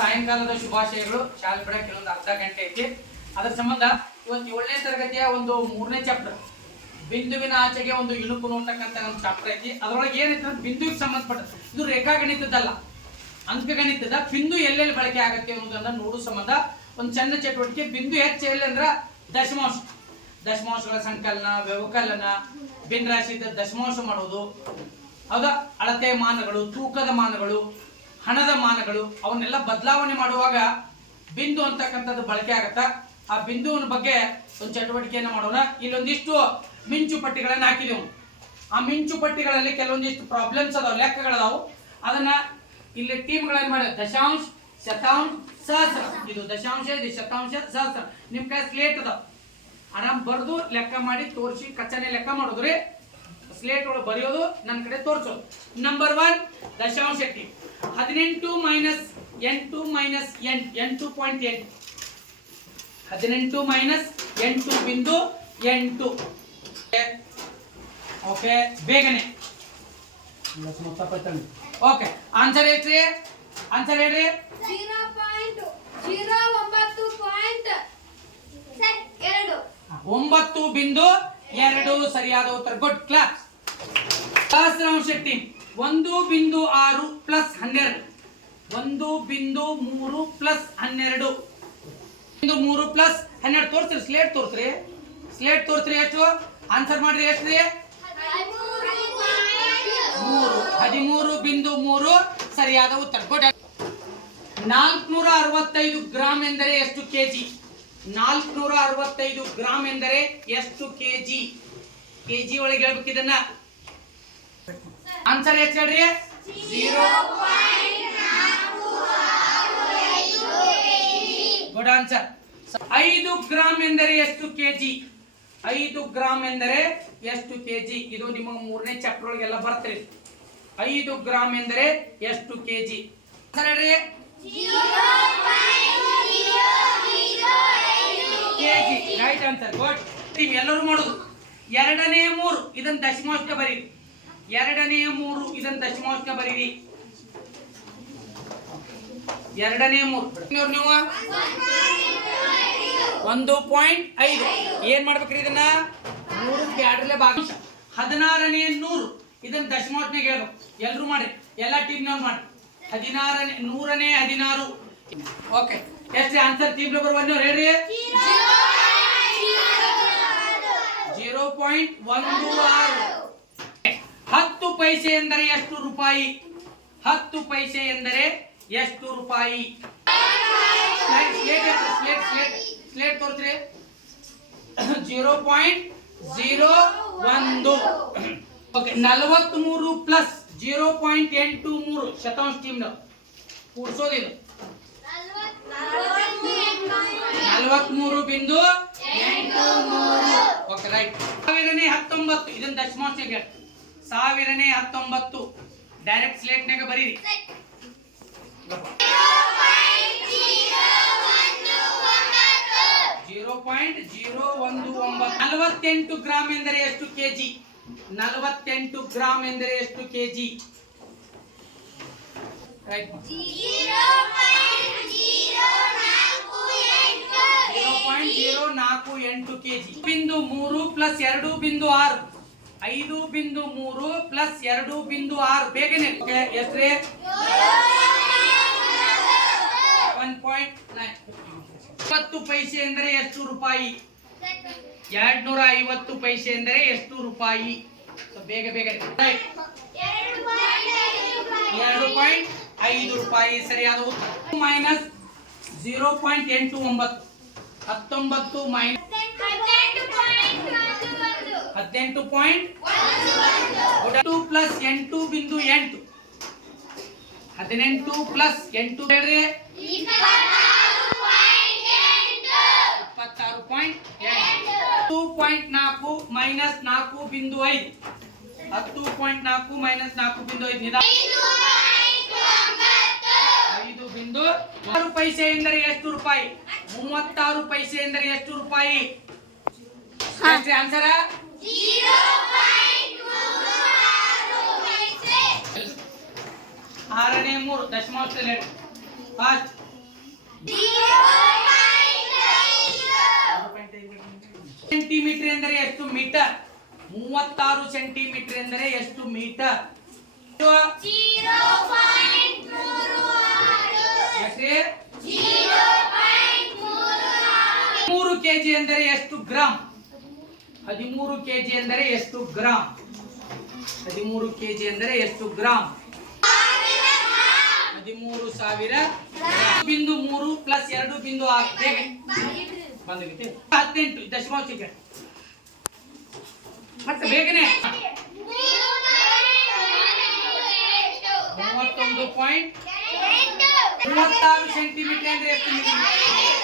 ಸಾಯಂಕಾಲದ ಶುಭಾಶಯಗಳು. ಶಾಲೆ ಬಿಡಕ್ಕೆ ಇನ್ನೊಂದು ಅರ್ಧ ಗಂಟೆ ಐತಿ. ಅದರ ಸಂಬಂಧ ಇವತ್ತು 7ನೇ ತರಗತಿಯ ಒಂದು 3ನೇ ಚಾಪ್ಟರ್ ಬಿಂದುವಿನ ಆಚೆಗೆ ಒಂದು ಇಣುಕು ನೋಟಕ್ಕಂತ ಒಂದು ಚಾಪ್ಟರ್ ಐತಿ. ಅದರೊಳಗೆ ಏನೈತೆ ಬಿಂದುವಿಗೆ ಸಂಬಂಧಪಟ್ಟ ಇದು ರೇಖಾಗಣಿತದಲ್ಲ, ಅಂಕಗಣಿತದ ಬಿಂದು ಎಲ್ಲೆಲ್ಲಿ ಬಳಕೆ ಆಗುತ್ತೆ ಅನ್ನೋದನ್ನ ನೋಡೋ ಸಂಬಂಧ ಒಂದು ಸಣ್ಣ ಚಟುವಟಿಕೆ. ಬಿಂದು ಹೆಚ್ಚು ಎಲ್ಲಿ ಅಂದ್ರ ದಶಮಾಂಶ, ದಶಮಾಂಶಗಳ ಸಂಕಲನ, ವ್ಯವಕಲನ, ಭಿನ್ನರಾಶಿದ ದಶಮಾಂಶ ಮಾಡೋದು, ಹೌದಾ, ಅಳತೆ ಮಾನಗಳು, ತೂಕದ ಮಾನಗಳು, ಹಣದ ಮಾನಗಳು ಅವನ್ನೆಲ್ಲ ಬದಲಾವಣೆ ಮಾಡುವಾಗ ಬಿಂದು ಅಂತಕ್ಕಂಥದ್ದು ಬಳಕೆ ಆಗತ್ತ. ಆ ಬಿಂದುವಿನ ಬಗ್ಗೆ ಒಂದು ಚಟುವಟಿಕೆಯನ್ನು ಮಾಡೋಣ. ಇಲ್ಲೊಂದಿಷ್ಟು ಮಿಂಚು ಪಟ್ಟಿಗಳನ್ನು ಹಾಕಿದೆವು. ಆ ಮಿಂಚು ಪಟ್ಟಿಗಳಲ್ಲಿ ಕೆಲವೊಂದಿಷ್ಟು ಪ್ರಾಬ್ಲಮ್ಸ್ ಅದಾವ, ಲೆಕ್ಕಗಳದಾವು. ಅದನ್ನ ಇಲ್ಲಿ ಟೀಮ್ಗಳನ್ನು ಮಾಡಿ ದಶಾಂಶ, ಶತಾಂಶ, ಸಹಸ್ರ. ಇದು ದಶಾಂಶ, ಇದು ಶತಾಂಶ, ಸಹಸ್ರ. ನಿಮ್ ಕೈ ಸ್ಲೇಟ್ ಅದಾವ, ಆರಾಮ್ ಬರ್ದು ಲೆಕ್ಕ ಮಾಡಿ ತೋರಿಸಿ ಕಚ್ಚನೆ ಲೆಕ್ಕ ಮಾಡೋದ್ರಿ. ಸ್ಲೇಟ್ ಒಳಗೆ ಬರೆಯೋದು, ನನ್ನ ಕಡೆ ತೋರಿಸೋದು. ನಂಬರ್ 1 ದಶಾಂಶ team 18 minus 8 minus 8.8 18 minus 8.8. Okay, ಬೇಗನೆ ಓಕೆ. ಆನ್ಸರ್ ಎಷ್ಟ್ರಿ? ಆನ್ಸರ್ ಹೇಳ್ರಿ. 9.2 ಸರಿಯಾದ ಉತ್ತರ. Good class. ಸಹಸ್ರಾಂಶ ಟೀಮ್ 1.6 ಪ್ಲಸ್ 12 1.3 ಪ್ಲಸ್ 12 1.3 ಪ್ಲಸ್ 12 ತೋರಿಸ್ರಿ. ಸ್ಲೇಟ್ ತೋರಿಸ್ರಿ, ಸ್ಲೇಟ್ ತೋರಿಸ್ರಿ. ಎಷ್ಟು? ಆನ್ಸರ್ ಮಾಡ್ರಿ. ಎಷ್ಟ್ರಿ? 13.3 ಸರಿಯಾದ ಉತ್ತರ. ಗುಡ್. 465 ಗ್ರಾಮ್ ಎಂದರೆ ಎಷ್ಟು ಕೆಜಿ? 465 ಗ್ರಾಮ್ ಎಂದರೆ ಎಷ್ಟು ಕೆಜಿ? ಕೆಜಿ ಒಳಗೆ ಹೇಳ್ಬೇಕು ಇದನ್ನ. ಆನ್ಸರ್ ಎಷ್ಟು ಹೇಳ್ರಿ? 0.465 ಗುಡ್ ಆನ್ಸರ್. 5 ಗ್ರಾಮ್ ಎಂದರೆ ಎಷ್ಟು ಕೆಜಿ? 5 ಗ್ರಾಮ್ ಎಂದರೆ ಎಷ್ಟು ಕೆಜಿ? ಇದು ನಿಮ್ಮ 3ನೇ ಚಾಪ್ಟರ್ ಒಳಗೆಲ್ಲ ಬರ್ತೀರಿ. 5 ಗ್ರಾಮ್ ಎಂದರೆ ಎಷ್ಟು ಕೆಜಿ? ಆನ್ಸರ್ ಹೇಳ್ರಿ. KG right answer. Good team. ಎಲ್ಲರೂ ಮಾಡೋದು 2ನೇ 3 ಇದನ್ನ ದಶಮಾಂಶ ಬರೀರಿ. 2ನೇ 3 ಇದನ್ನ ದಶಮಾಂಶ ಬರೀರಿ. 2ನೇ 3 ನೀವು 1.5 ಏನ್ ಮಾಡ್ಬೇಕ್ರಿ? ಇದನ್ನ 3ಕ್ಕೆ 2 ಭಾಗಿಸಿ 16ನೇ 100 ಇದನ್ನ ದಶಮಾಂಶನಾಗ ಹೇಳ್ಬೇಕು. ಎಲ್ರು ಮಾಡ್ರಿ, ಎಲ್ಲಾ ಟೀಮ್ನವ್ರು ಮಾಡ್ರಿ. 16ನೇ 100ನೇ 16. ಓಕೆ, ಎಷ್ಟು ಆನ್ಸರ್? ಟೀಮ್ ನಂಬರ್ 1 ಅವ್ರು ಹೇಳ್ರಿ. 0.16. 10 ಪೈಸೆ ಎಂದರೆ ಎಷ್ಟು ರೂಪಾಯಿ? 10 ಪೈಸೆ ಎಂದರೆ ಎಷ್ಟು ರೂಪಾಯಿ? ಸ್ಲೇಟ್ ತೋರಿಸ್ರಿ. 0.01. ಓಕೆ, 43 ಪ್ಲಸ್ 0.83 ಶತಾಂಶ ಟೀಮ್ ಕೂಡಿಸೋದಿದು 43.83. Okay right. 1019 ಇದನ್ನ ದಶಮಾಂಶಕ್ಕೆ ಹೇಳಿ. 1019 ಡೈರೆಕ್ಟ್ ಸ್ಲೇಟ್ನಾಗ ಬರೀರಿ. 0.019. 48 ಗ್ರಾಮ್ ಎಂದರೆ ಎಷ್ಟು ಕೆಜಿ? 48 ಗ್ರಾಮ್ ಎಂದರೆ ಎಷ್ಟು KG? Right. 0.048 KG. 5.3 plus 2.6 5.3 plus 2.6 ಬೇಗನೆ. ಓಕೆ, ಎಷ್ಟ್ರಿ? 1.9. 20 ಪೈಸೆ ಎಂದರೆ ಎಷ್ಟು ರೂಪಾಯಿ? 250 ಪೈಸೆ ಎಂದರೆ ಎಷ್ಟು ರೂಪಾಯಿ? ಬೇಗ ಬೇಗ. 2.5 ರೂಪಾಯಿ ಸರಿಯಾದ ಉತ್ತರ. ಮೈನಸ್ 0.89 19 ಮೈನಸ್ 18.2 ಪ್ಲಸ್ 8.8 18 ಪ್ಲಸ್ 8 ಹೇಳ್ರಿ. 26.8. 10.4 ಮೈನಸ್ 4.5 10.4 ಮೈನಸ್ 4.5 5.6 ಪೈಸೆ ಎಂದರೆ ಎಷ್ಟು ರೂಪಾಯಿ? 36 ಪೈಸೆ ಎಂದರೆ ಎಷ್ಟು ರೂಪಾಯಿ? ಆನ್ಸರ್ 6ನೇ 3 ದಶಮಾಂಶದಲ್ಲಿ ಫಾಸ್ಟ್. ಸೆಂಟಿಮೀಟರ್ ಎಂದರೆ ಎಷ್ಟು ಮೀಟರ್? 36 ಸೆಂಟಿಮೀಟರ್ ಎಂದರೆ ಎಷ್ಟು ಮೀಟರ್? 13 ಕೆಜಿ ಎಂದರೆ ಎಷ್ಟು ಗ್ರಾಂ? 13 ಕೆಜಿ ಎಂದರೆ ಎಷ್ಟು ಗ್ರಾಂ? 13 ಕೆಜಿ ಎಂದರೆ ಎಷ್ಟು ಗ್ರಾಂ? 13,000 ಬಿಂದು 3 ಪ್ಲಸ್ 2 ಬಿಂದು 6 ಬೇಗ ಬಂದಿದೆ 18 ದಶಮಾಂಶಕ್ಕೆ ಮತ್ತೆ ಬೇಗನೆ 31.36 ಸೆಂಟಿಮೀಟರ್ ಅಂದ್ರೆ ಎಷ್ಟು ಮೀಟರ್?